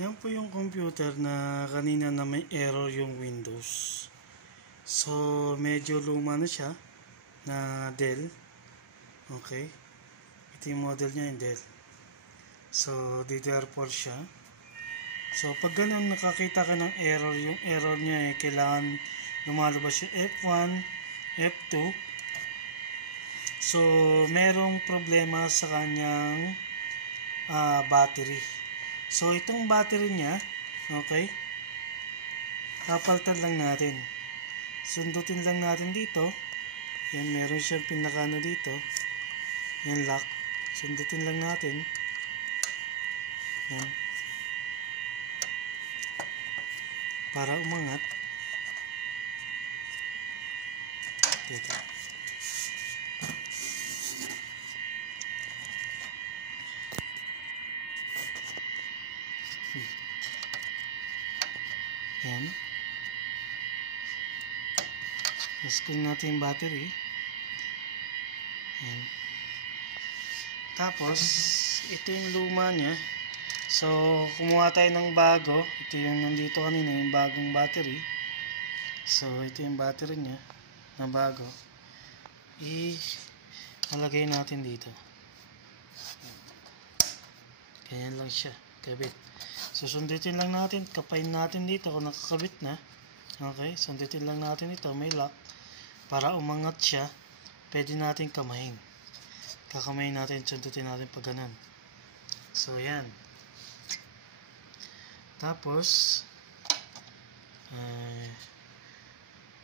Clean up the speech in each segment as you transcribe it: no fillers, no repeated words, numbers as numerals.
Yan po yung computer na kanina na may error yung Windows. So, medyo luma na siya na Dell. Okay. Ito yung model niya, yung Dell. So, DDR4 siya. So, pag ganun nakakita ka ng error, yung error niya kailangan lumalabas yung F1, F2. So, merong problema sa kanyang battery. So, itong battery niya, okay, kapaltan lang natin. Sundutin lang natin dito. Yan, meron siyang pinakano dito. Yan, lock. Sundutin lang natin. Yan. Para umangat. Dito. Yan. Nascreen natin yung battery. Yan. Tapos, ito yung luma niya. So, kumuha tayo ng bago. Ito yung nandito kanina, yung bagong battery. So, ito yung battery niya na bago. Ilalagay natin dito. Ganyan lang siya. Kabit. So, sundutin lang natin. Kapain natin dito kung nakakabit na. Okay. Sundutin lang natin ito. May lock. Para umangat siya, pwede natin kamayin. Kakamayin natin. Sundutin natin pag ganun. So, yan. Tapos,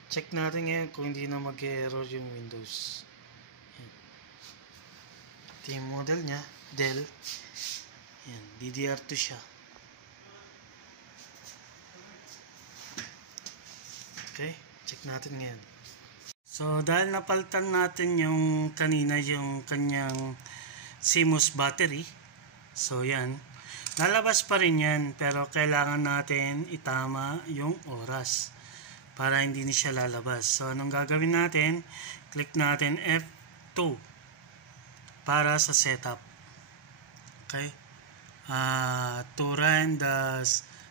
check natin ngayon kung hindi na mag-error yung Windows. Yan. Ito yung model niya. Dell. Yan. DDR2 siya. Okay, check natin ngayon. So, dahil napalitan natin yung kanina yung kanyang CMOS battery. So, yan. Lalabas pa rin yan, pero kailangan natin itama yung oras para hindi na siya lalabas. So, anong gagawin natin? Click natin F2 para sa setup. Okay? To run the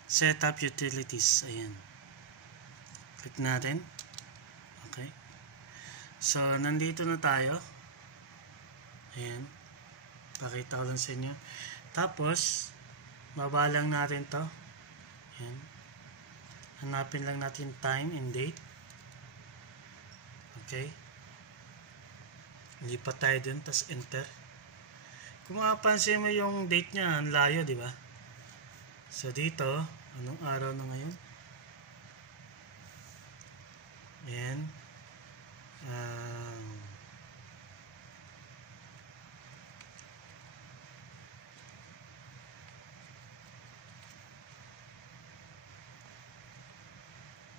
setup utilities. Ayan. Click natin. Okay. So, nandito na tayo. Ayan. Pakita ko lang sa inyo. Tapos, baba lang natin to. Ayan. Hanapin lang natin time and date. Okay. Lipat tayo dun. Tapos enter. Kung mapapansin mo yung date niya, ang layo, di ba? So, dito, anong araw na ngayon? Ayan.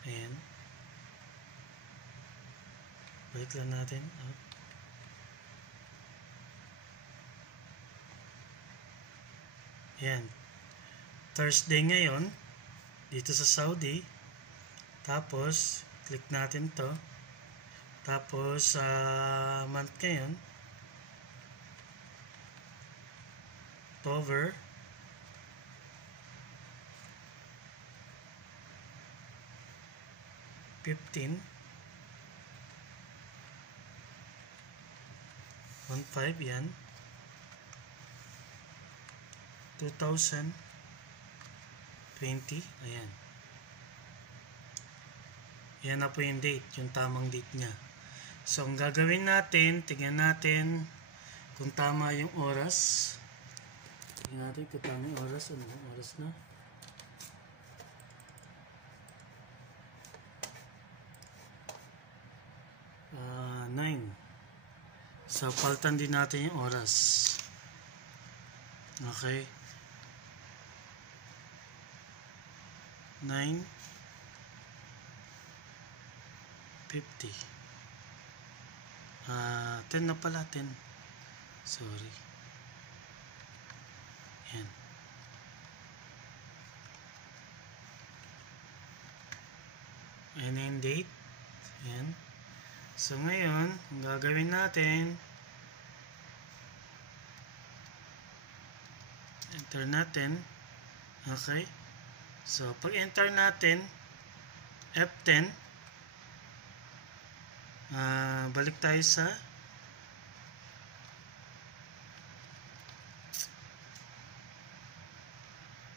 Ayan. Balik lang natin. Out. Ayan. Thursday ngayon. Dito sa Saudi. Tapos, click natin to. Tapos, month ngayon. October. $15. 1.5 yan. 2020. Ayan. Yan na po yung date. Yung tamang date niya. So, ang gagawin natin, tingnan natin kung tama yung oras. Tingnan natin kung tama yung oras. Ano yung oras na? Uh, 9. So, paltan din natin yung oras. Okay. 9:50. 10 na pala, 10. Sorry. Yan. Ayan na yung date. Yan. So, ngayon, ang gagawin natin, enter natin, Okay? So, pag enter natin, F10, balik tayo sa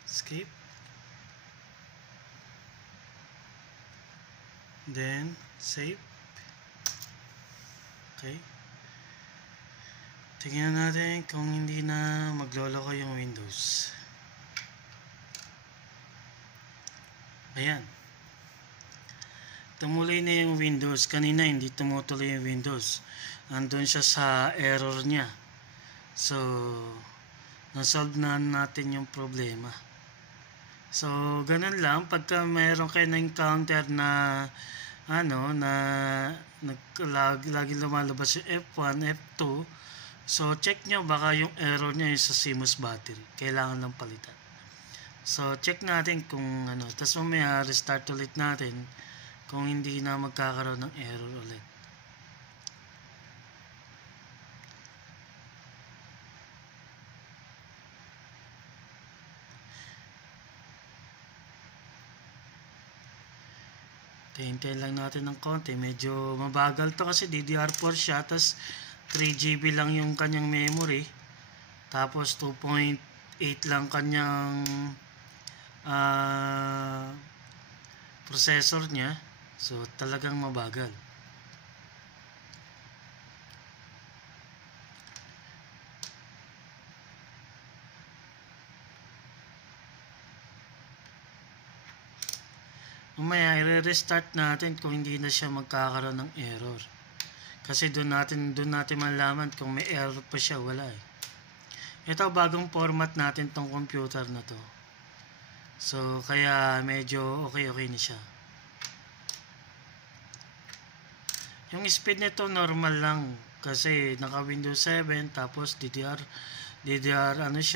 escape. Then, save. Okay. Tingnan natin kung hindi na magloloko yung Windows. Ayan. Tumuloy na yung Windows. Kanina hindi tumutuloy yung Windows. Andun siya sa error niya. So, nasolve na natin yung problema. So, ganun lang. Pagka mayroon kayo na-encounter na lagi lumalabas yung F1, F2. So, check nyo baka yung error nyo yung sa CMOS battery. Kailangan lang palitan. So, check natin kung Tapos mamaya, restart ulit natin kung hindi na magkakaroon ng error ulit. Hintayin lang natin ng konti. Medyo mabagal to kasi DDR4 siya. Tapos 3GB lang yung kanyang memory. Tapos 2.8 lang kanyang processor niya. So talagang mabagal. Mamaya i-restart natin kung hindi na siya magkakaroon ng error. Kasi doon natin malaman kung may error pa siya, wala eh. Ito bagong format natin tong computer na to. So kaya medyo okay na siya. Yung speed nito normal lang kasi naka Windows 7 tapos DDR DDR2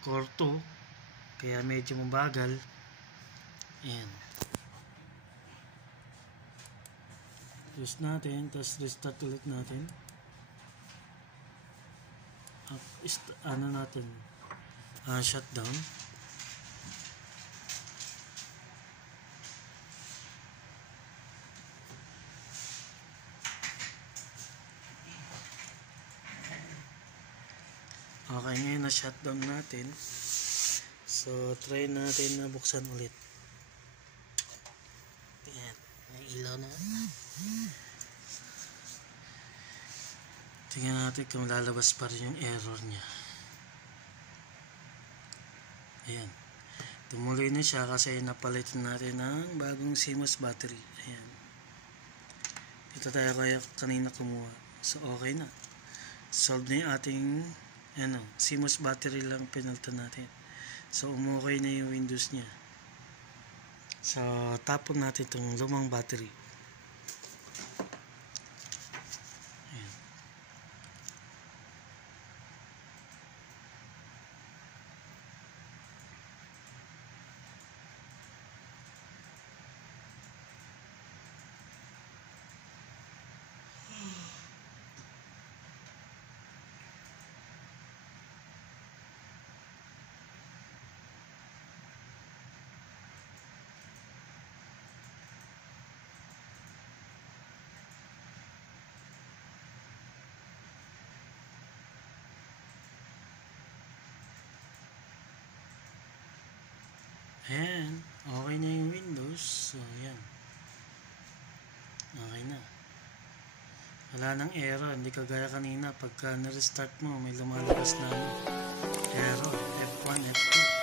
Core 2 kaya medyo mabagal. Ayan. Close natin, tapos restart ulit natin. Shutdown. Okay, ngayon na shutdown natin. So, try natin na buksan ulit. Ayan, may ilaw na. Tingnan natin kung lalabas pa rin yung error niya. Ayan. Tumuloy na siya kasi napalitan natin ng bagong CMOS battery. Ayan. Ito tayo kaya kanina kumuha. So, okay na. Solve na yung ating CMOS battery lang pinalitan natin. So, umukay na yung Windows niya. So, tapon natin itong lumang battery. Ayan. Ayan, okay na yung Windows. So, ayan. Okay na. Wala nang error. Hindi kagaya kanina. Pagka na-restart mo, may lumalabas na error. F1, F2.